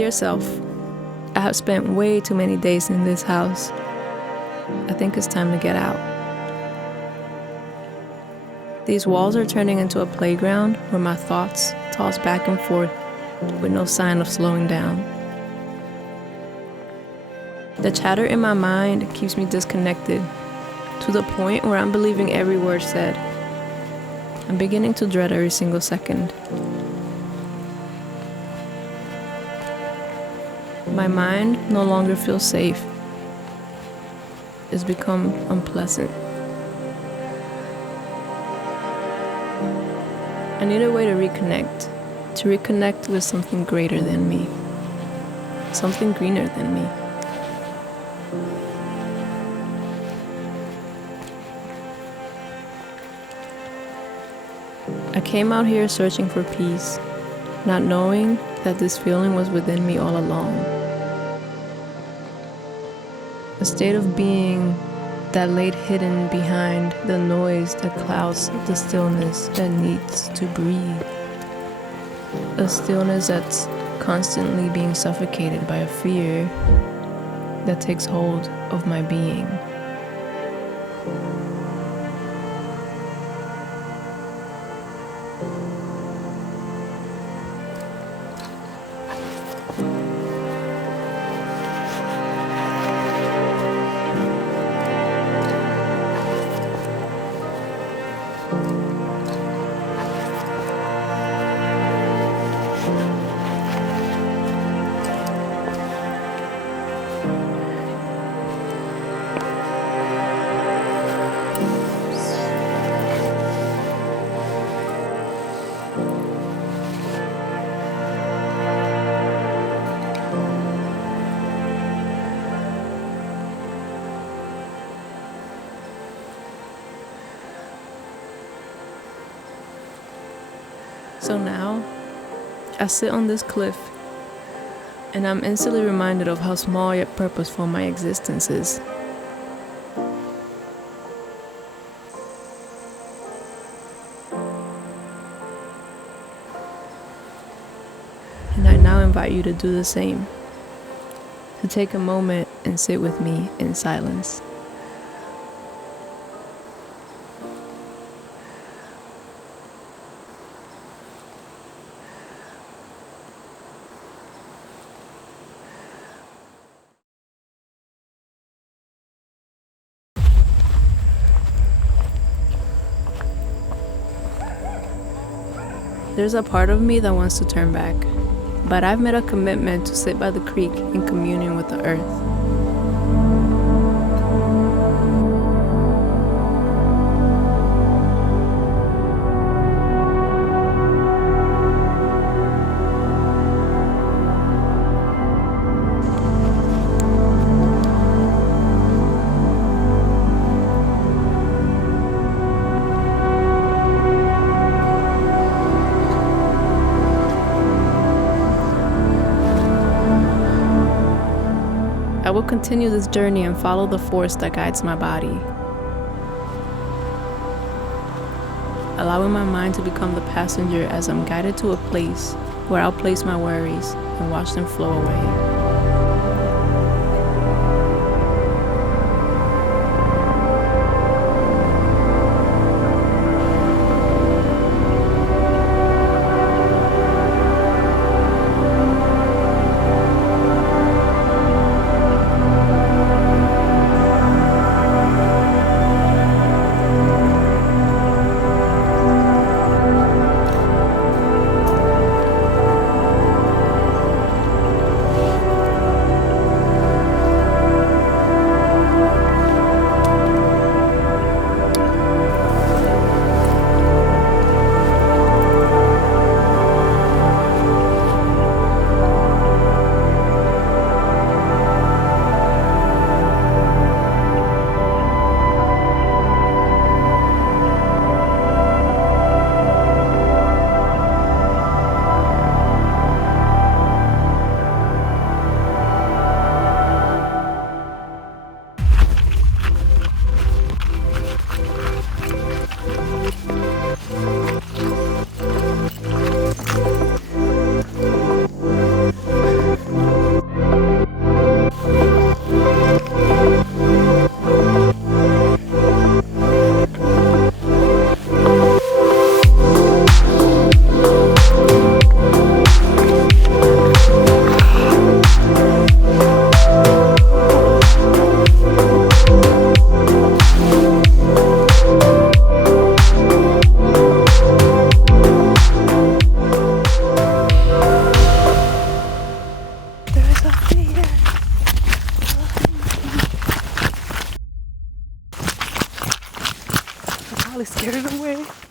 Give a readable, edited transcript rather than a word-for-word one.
Dear self, I have spent way too many days in this house. I think it's time to get out. These walls are turning into a playground where my thoughts toss back and forth with no sign of slowing down. The chatter in my mind keeps me disconnected to the point where I'm believing every word said. I'm beginning to dread every single second. My mind no longer feels safe. It's become unpleasant. I need a way to reconnect with something greater than me, something greener than me. I came out here searching for peace, not knowing that this feeling was within me all along. A state of being that laid hidden behind the noise that clouds the stillness that needs to breathe. A stillness that's constantly being suffocated by a fear that takes hold of my being. So now, I sit on this cliff, and I'm instantly reminded of how small yet purposeful my existence is. And I now invite you to do the same, to take a moment and sit with me in silence. There's a part of me that wants to turn back, but I've made a commitment to sit by the creek in communion with the earth. I will continue this journey and follow the force that guides my body, allowing my mind to become the passenger as I'm guided to a place where I'll place my worries and watch them flow away. probably scared it away.